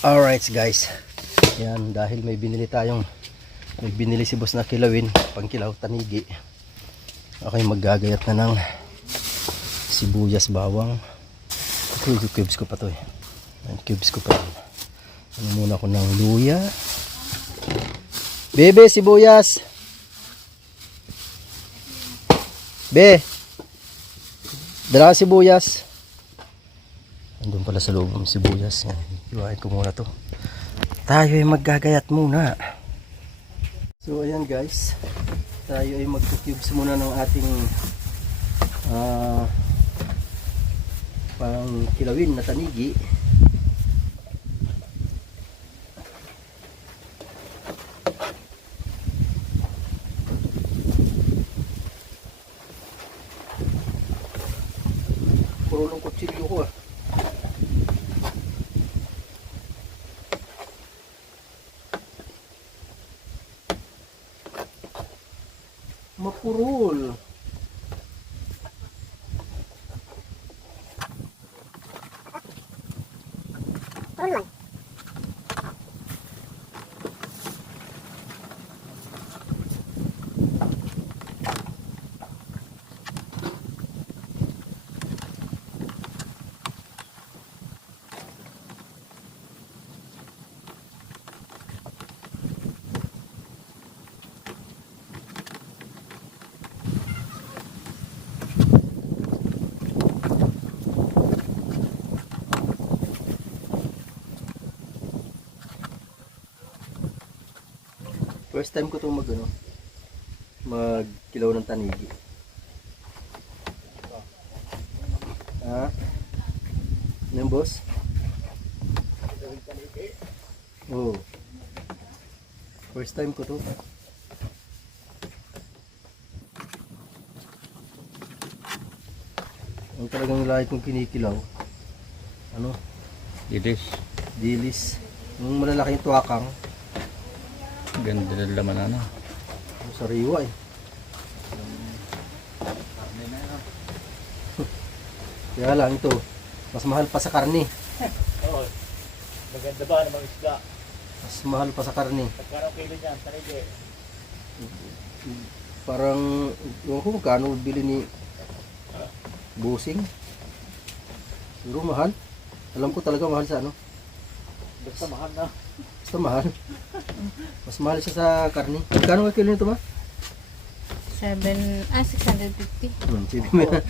Alright guys, yan, dahil may binili si boss na kilawin, pangkilaw, tanigi. Okay, maggagayat na ng sibuyas, bawang. Ito, cubes ko pa to eh. Cubes ko pa. Ano muna ako ng luya. Bebe, sibuyas. Be, dala ka sibuyas. Andun pala sa loob ng sibuyas. Yan, iwain ko muna to. Tayo ay maggagayat muna. So ayan guys, tayo ay mag-cubes muna ng ating pang kilawin na tanigi. Puro lang kutsilyo ko ah. Mapurol. Purol. First time ko itong magkilaw ng tanigi. Ha? Ano yung boss? Oo. First time ko to. Ang talagang lahat kong kinikilaw. Ano? Dilis. Dilis. Yung malalaking tuwakang. Ganda ng laman ano. Sariwa eh. Kaya lang ito, mas mahal pa sa karne. Oo. Maganda ba namang isda? Mas mahal pa sa karne. Pagkano kilo niyan? Tanigi. Parang, yung ko magkano bili ni Busing. Siguro mahal. Alam ko talaga mahal sa ano. Basta mahal na. Basta mahal. Mas mahal siya sa karne. Magkano ka kilo nito ba? 650. Sige mo yan.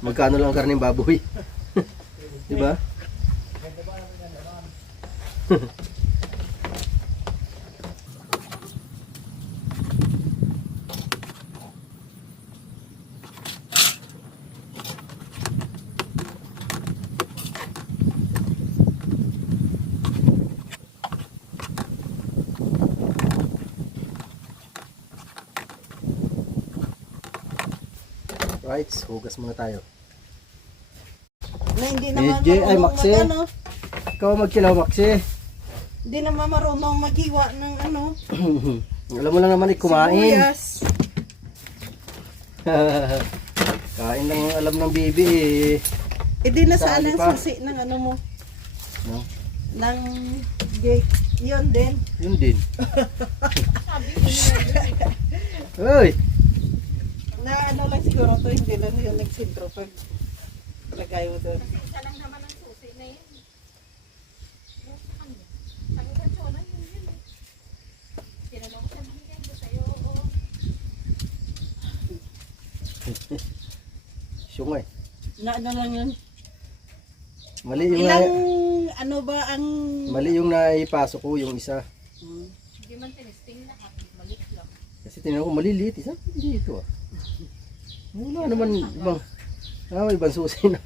Magkano lang ang karne ng baboy? Diba? Right, hugas muna tayo. Na hindi naman Medyo, ay, marunong Maxi. mag-ano. Ikaw magkilaw, Maxi. Hindi naman marunong maghiwa ng ano. Alam mo lang naman kumain. Sibuyas. Kain lang ang alam ng bibi eh. E di na Sali saan ang pa. susi ng ano mo. No? Ng gate. Yun din. Yun din. Uy! Na ano lang siguro to, hindi lang yun nagsintro pag lagay mo doon. Siyungay. Na ano lang yun. Mali yung Ilang ano ba ang... mali yung naipasok ko yung isa. Hindi man tinisting na maliit lang. Kasi tingnan ko maliliit isa. Hindi ito ah. Wala naman ibang ibang susi na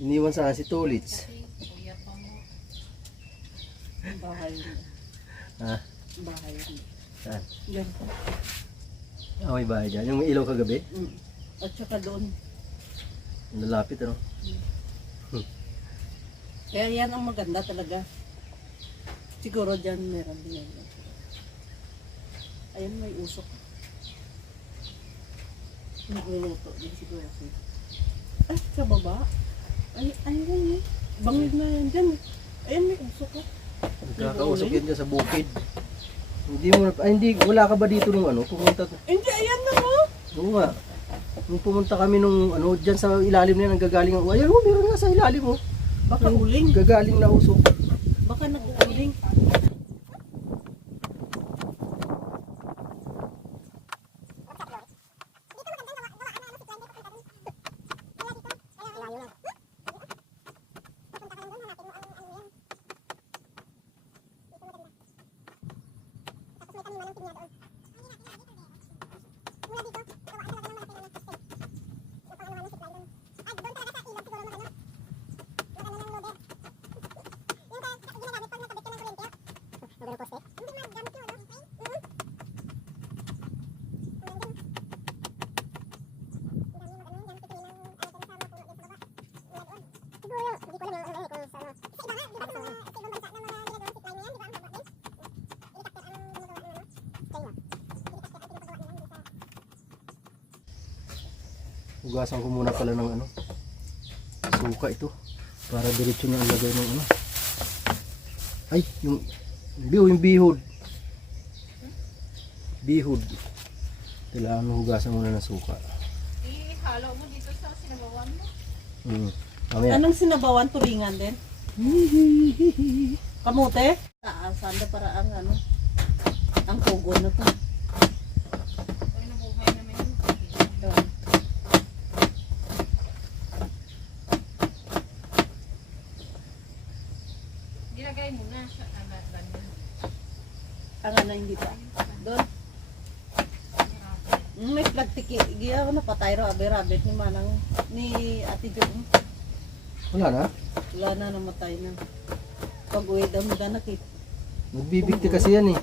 iniwan sa si Tolits. Kuya pa mo. Bahay. Ha? Bahay. Saan? Yan. May bahay dyan. Yung ilaw kagabi. At saka doon. Nalapit ano. Kaya yan ang maganda talaga. Siguro dyan meron din yan. Ayun, may usok. Nagluluto din siguro siya. Ay, sa baba. Ay, ayun eh. Bangid na yan dyan. Ayun, may usok ko. Nagkakausok yan dyan sa bukid. Hindi mo, ay hindi, wala ka ba dito nung ano, pumunta? Hindi, ayan na mo. Oo nga. Nung pumunta kami nung ano, dyan sa ilalim na yan, nanggagaling ang, ayun, meron nga sa ilalim mo. Baka uling. Gagaling na usok. Baka nag-uling. Hugasan ko muna pala ng ano, suka ito. Para diretso na ang lagay ng ano. Ay, yung bihod. Bihod. Kailangan hugasan muna ng suka. Ihalo mo dito sa sinabawan mo. Mamaya. Anong sinabawan? Tulingan din? Kamote? Sanda para ang ano, ang pugo na to. Ay, nabuhay naman yun. Nilagay mo na siya na ganyan. Ang ano hindi pa. Doon. May plagtiki. Giya ako napatay ro. Abi-rabit ni Manang, ni Ate Jung. Wala na. Wala na, namatay na. Pag-uwi daw mo ganakit. Nagbibigti kasi yan eh.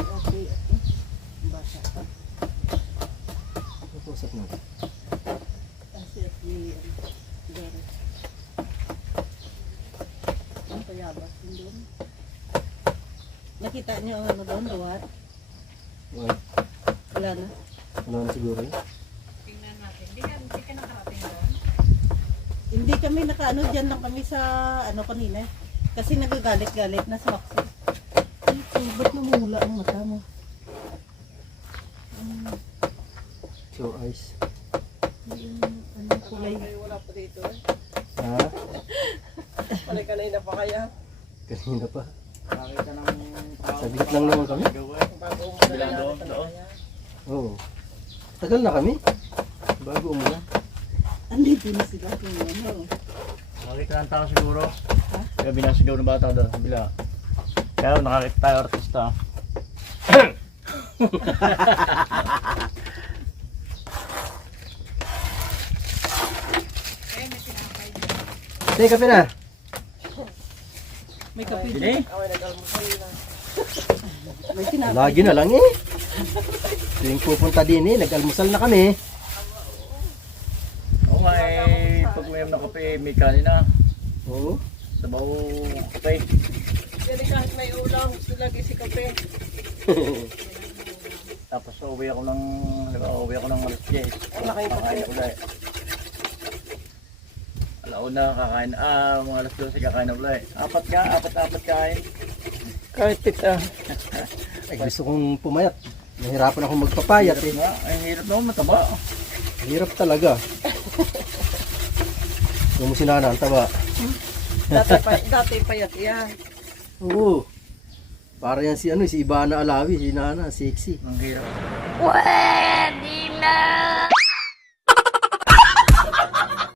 Okay. Basa pa. Napusap na. Kasi at ni Gary. Ang payabas din doon. Nakita niyo ang ano doon, luwat? Wala na. Wala na siguro eh. Tingnan natin. Di ka nakarating doon? Hindi kami nakaano, dyan lang kami sa ano kanina. Kasi nagagalit-galit na sa Maxi. Ay, ba't namula ang mata mo? So eyes. Ano kulay? Wala pa dito eh. Ha? Palay kanina pa kaya? Kanina pa. Nakita ng tao. Saglit lang naman kami. Bilang doon. Oo. Tagal na kami. Bago umulan. Andito na sila kung ano. Nakita ng tao siguro. Kaya binasigaw ng bata doon. Bila. Kaya nakakita tayo artista. Eh, may pinakay. Tay, kape na. May kape. Dini? May tinapay. Lagi na lang eh. Tuwing pupunta din eh, nag-almusal na kami. Oo nga eh. Pag uminom ng kape, may kanina. Oo. Sabaw kape. Kasi kahit may ulam, gusto lagi si kape. Tapos uwi ako ng alas 10. Kakain ako ulit. Alauna kakain. Mga alas 12 kakain ako ulit. Apat kain. Kahit pita. Ay, gusto kong pumayat. Nahirapan akong magpapayat eh. Nga, ay hirap naman mataba. Hirap talaga. Yung mo sinana, ang taba. Dati payat yan. Oo. Para yan si Ibana Alawi, si Nana, sexy. Ang hirap.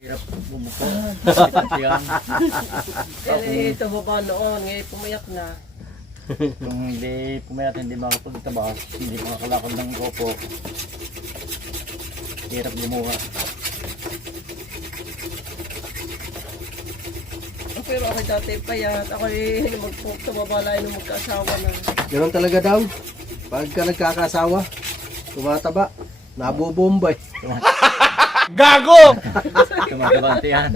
Hirap bumuko. Yan. Kaya ito baba noon, ngayon pumayak na. Kung hindi pumayat, hindi makapagtaba, hindi makakalakad ng kopo. Hirap gumawa. Pero ako dati payat, ako magpuk sa babalay nung magkaasawa na. Ganun talaga daw. Pagka nagkakasawa, tumataba, nabobombay. Tumatabante yan.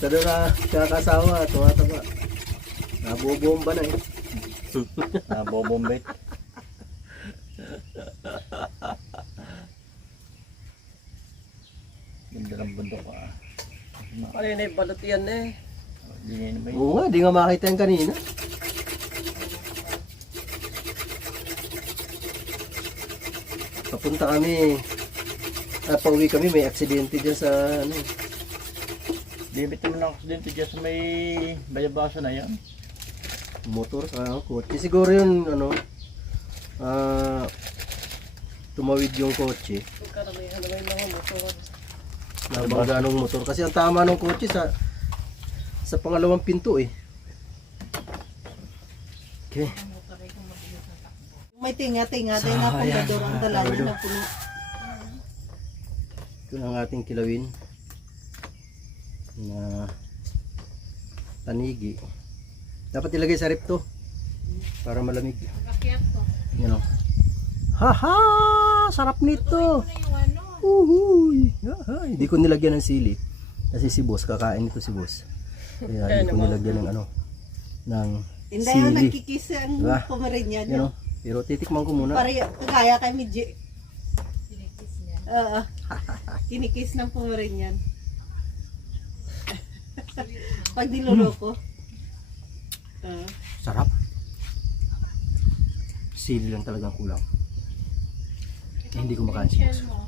Sa doon na kakasawa, tumataba. Nabobomba na eh. Bobombet. Ganda ng bundok ah. Kanina yung balot yan eh. Hindi na ba yun? Oo nga, di nga makita yan kanina. Papunta kami. Pauwi kami, may aksidente dyan sa ano. Bibit naman ako aksidente dyan sa may bayabasa na yan. Motor sa kotse. Siguro yun, ano, tumawid yung kotse. Karamihan naman yung mga motor. Nabangga ng motor. Kasi ang tama ng kotse sa pangalawang pinto eh. Okay. May tinga-tinga din na pundador ang dala niya na puno. Ito na ang ating kilawin na tanigi. Dapat ilagay sa rep to para malamig. Kakyat ko. Yan o. Haha! Sarap nito! Na yung ano. Uhuy! Haha! Hindi ko nilagyan ng sili. Kasi si boss, kakain ito si boss. Kaya hindi ko nilagyan ng ano, ng Hindi yung sili. nagkikis ang Diba? Pomeranian Yan niya. o. Pero titikman ko muna. Kagaya kay Midji. Sinikis niya. Oo. Kinikis ng Pomeranian. Pag niloloko. Sarap. Sili lang talagang kulang. Hindi ko makain si boss. Shell mo.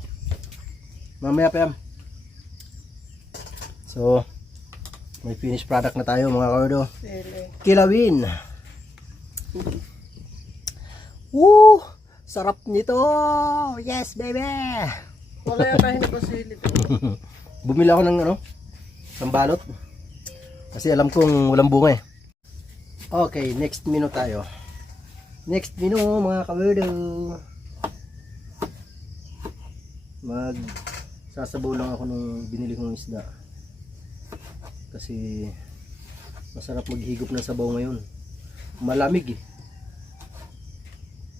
Mamaya pa yan. So, may finished product na tayo mga kawardo. Kilawin. Woo! Sarap nito! Yes, baby! Wala yung kahit ko sili. Bumili ako ng ano, sambalot. Kasi alam kong walang bunga eh. Okay, next menu tayo. Next menu mga kawardo. Sasabaw lang ako ng binili kong isda. Kasi masarap maghigop ng sabaw ngayon. Malamig eh.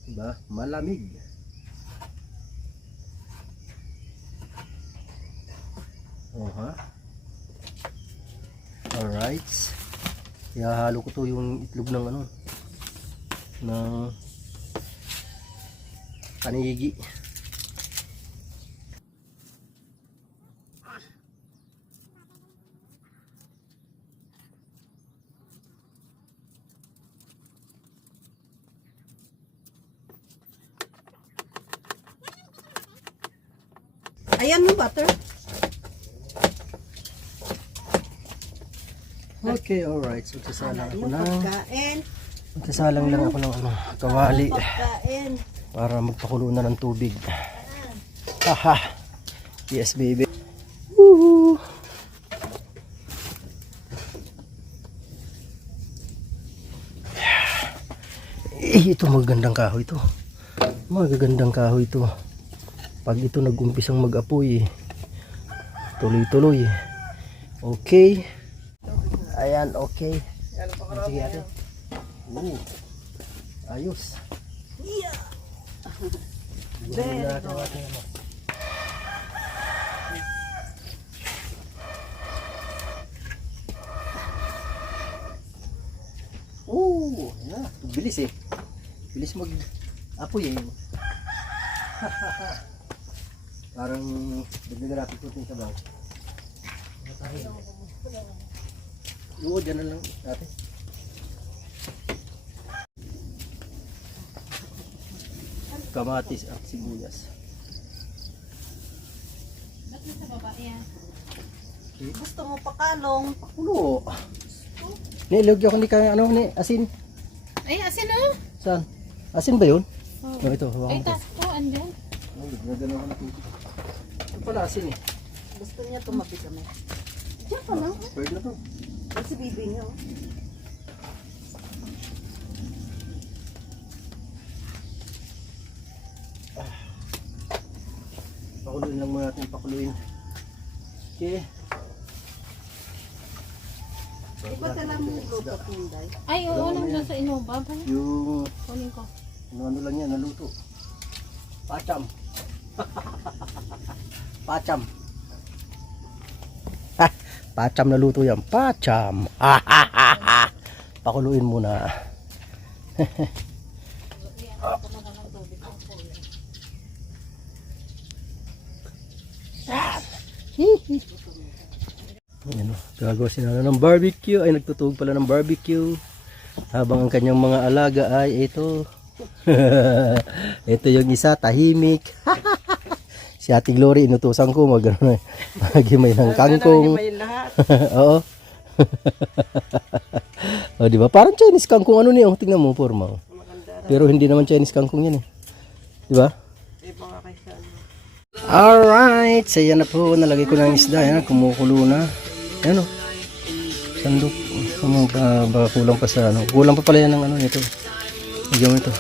Diba? Malamig. Oh ha? Alright. Ihahalo ko to yung itlog ng ano, ng panigi. Ayan yung butter. Okay, alright. So, sasalang ako Yung ng pagkain. sasalang lang ako ng ano, kawali Pagkain. para magpakulo na ng tubig. Haha. Yes, baby. Woo! Ito magagandang kahoy ito. Magagandang kahoy ito. Pag ito nag-umpisang mag-apoy, tuloy-tuloy. Okay. Ayan, okay. Sige ate. Ayos. Very good. Yeah. Bilis eh. Bilis mag-apoy eh. Parang dagdagan natin kunting sabaw. Oo, dyan na lang natin. Kamatis at sibuyas. Ba't nasa baba yan? Gusto mo pakalong? Ulo. Nilagyan ko ni kaya ano ni asin. Ay, asin oh. Saan? Asin ba 'yun? Oh. No, ito, Ay, hawakan ko. taas ko. Andyan. Ay, nagano ako ng tubig. Ito pala asin eh. Gusto niya tumabi kami. Diyan pa lang. Pwede na to. Kasi bibi niya. Oh. Pakuluin lang muna natin, pakuluin. Okay. Di ba talang luto tinday? Ay, oo. Nandun sa inuba. Yung Kunin ko. ano lang yan, naluto. Pacham. Pacham. Pacham na luto yan. Pacham. Pakuluin muna. Ayan, gagawa si Nana ng barbecue. Ay, nagtutugog pala ng barbecue. Habang ang kanyang mga alaga ay ito. Ito yung isa, tahimik. Si Ate Glory, inutusan ko maghimay ng kangkong. Oo. O, di ba? Parang Chinese kangkong ano niya. Tingnan mo, forma. Pero hindi naman Chinese kangkong yan eh. Di ba? Alright. So, yan na po. Nalagay ko ng isda. Yan, kumukulo na. Yan o. Sandok. Baka kulang pa sa ano. Kulang pa pala yan ng ano nito. Lagyan mo ito.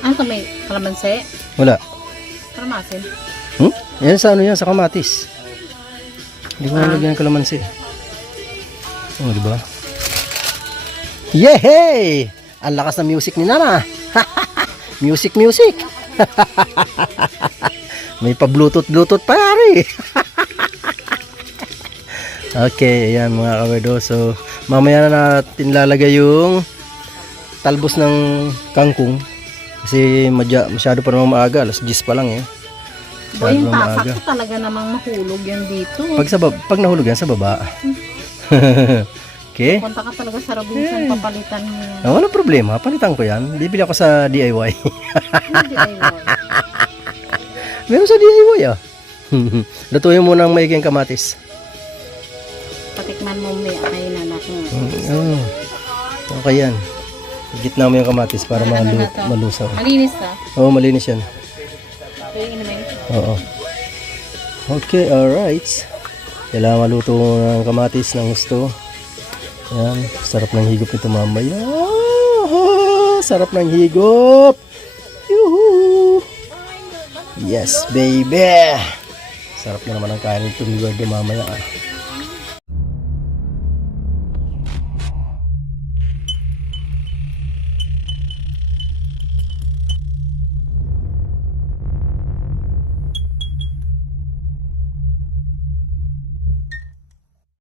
Ano to, may kalamansi? Wala. Karamasin. Yan sa ano yan, sa kamatis. Hindi ko nalagyan ng kalamansi. Oh, di ba? Yehey! Ang lakas ng music ni Nana. Music. May pa-bluetooth pa yari. Okay, ayan mga kawerdo. So, mamaya na natin lalagay yung talbos ng kangkong. Kasi masyado pa naman maaga. Alas 10 pa lang eh. Boy, yung tasak ko talaga namang mahulog yan dito. Pag nahulog yan sa baba. Okay? Punta ka talaga sa Robinson, papalitan mo yan. Ah, walang problema. Palitan ko yan. Bibili ako sa DIY. Hindi ayun. Meron sa DIY ah. Lutuin mo ng maiging kamatis. Patikman mo may akayin na natin. Oo. Okay yan. Gitna mo yung kamatis para malusaw. Malinis na. Oo, malinis yan. Kaya inumin. Oo. Okay, alright. Kailangan maluto ng kamatis ng gusto. Yan. Sarap ng higop nito mamaya. Sarap ng higop. Yuhu. Yes, baby. Sarap na naman ang kain nito ni Gordo mamaya.